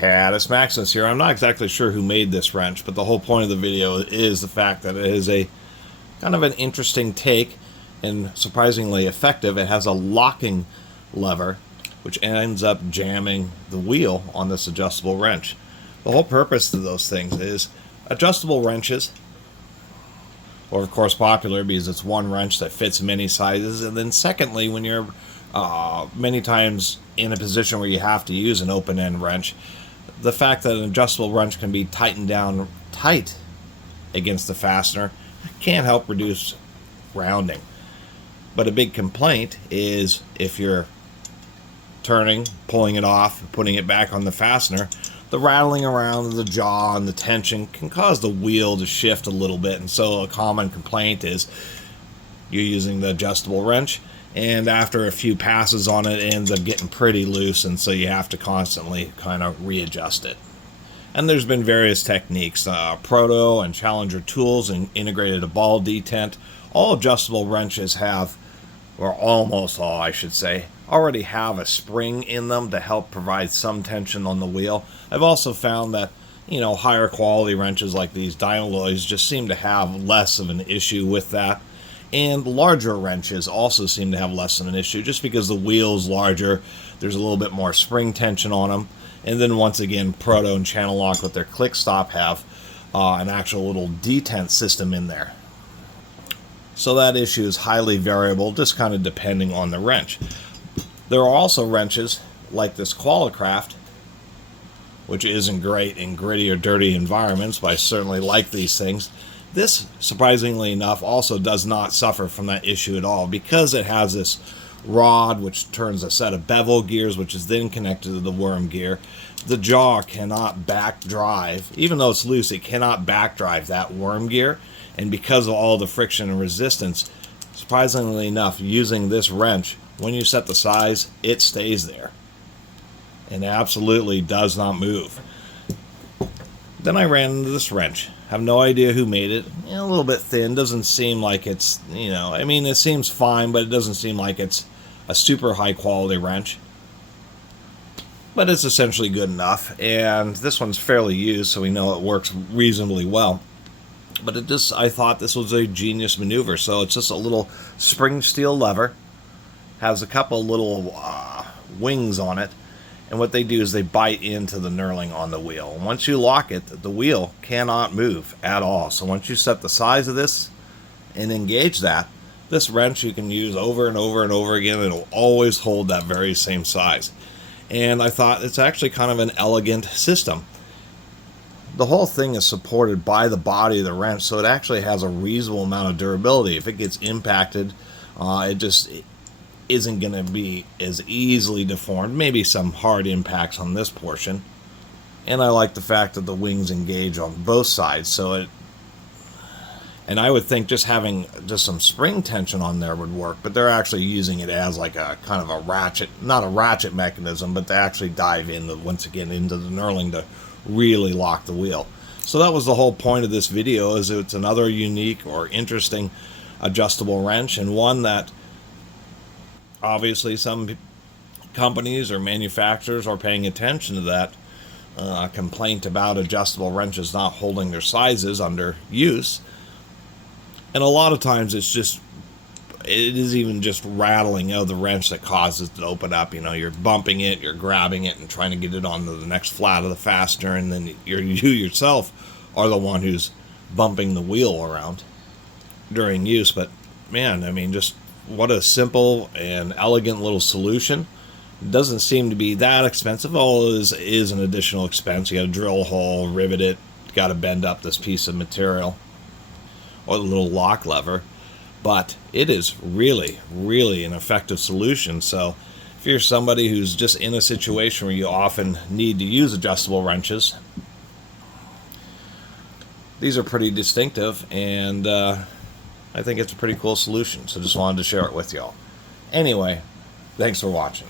Catus Maximus here. I'm not exactly sure who made this wrench, but the whole point of the video is the fact that it is a kind of an interesting take and surprisingly effective. It has a locking lever which ends up jamming the wheel on this adjustable wrench. The whole purpose of those things is adjustable wrenches are of course popular because it's one wrench that fits many sizes, and then secondly, when you're many times in a position where you have to use an open-end wrench, the fact that an adjustable wrench can be tightened down tight against the fastener can help reduce rounding. But a big complaint is if you're turning, pulling it off, putting it back on the fastener, the rattling around of the jaw and the tension can cause the wheel to shift a little bit. And so a common complaint is you're using the adjustable wrench, and after a few passes on it, it ends up getting pretty loose, and so you have to constantly kind of readjust it. And there's been various techniques. Proto and Challenger tools and integrated a ball detent. All adjustable wrenches have, or almost all I should say, already have a spring in them to help provide some tension on the wheel. I've also found that, higher quality wrenches like these Dynaloys just seem to have less of an issue with that. And larger wrenches also seem to have less of an issue just because the wheel's larger, there's a little bit more spring tension on them. And then once again, Proto and Channel Lock with their click stop have an actual little detent system in there. So that issue is highly variable, just kind of depending on the wrench. There are also wrenches like this Qualicraft, which isn't great in gritty or dirty environments, but I certainly like these things. This, surprisingly enough, also does not suffer from that issue at all because it has this rod which turns a set of bevel gears, which is then connected to the worm gear. The jaw cannot back drive, even though it's loose, it cannot back drive that worm gear. And because of all the friction and resistance, surprisingly enough, using this wrench, when you set the size, it stays there and absolutely does not move. Then I ran into this wrench. Have no idea who made it. A little bit thin. Doesn't seem like it's, it seems fine, but it doesn't seem like it's a super high quality wrench. But it's essentially good enough. And this one's fairly used, so we know it works reasonably well. But I thought this was a genius maneuver. So it's just a little spring steel lever. Has a couple little wings on it. And what they do is they bite into the knurling on the wheel. And once you lock it, the wheel cannot move at all. So once you set the size of this and engage that, this wrench you can use over and over and over again. It'll always hold that very same size. And I thought it's actually kind of an elegant system. The whole thing is supported by the body of the wrench, so it actually has a reasonable amount of durability. If it gets impacted, it just isn't going to be as easily deformed. Maybe some hard impacts on this portion. And I like the fact that the wings engage on both sides, and I would think just having just some spring tension on there would work, but they're actually using it as like a kind of a ratchet, not a ratchet mechanism, but to actually dive in once again into the knurling to really lock the wheel. So that was the whole point of this video, is it's another unique or interesting adjustable wrench, and one that obviously some companies or manufacturers are paying attention to that complaint about adjustable wrenches not holding their sizes under use. And a lot of times it is even just rattling of the wrench that causes it to open up. You're bumping it, you're grabbing it and trying to get it onto the next flat of the fastener, and then you yourself are the one who's bumping the wheel around during use. But man, just what a simple and elegant little solution. It doesn't seem to be that expensive. All it is an additional expense. You got to drill a hole, rivet it, got to bend up this piece of material or the little lock lever. But it is really, really an effective solution. So if you're somebody who's just in a situation where you often need to use adjustable wrenches, these are pretty distinctive, and I think it's a pretty cool solution. So just wanted to share it with y'all. Anyway, thanks for watching.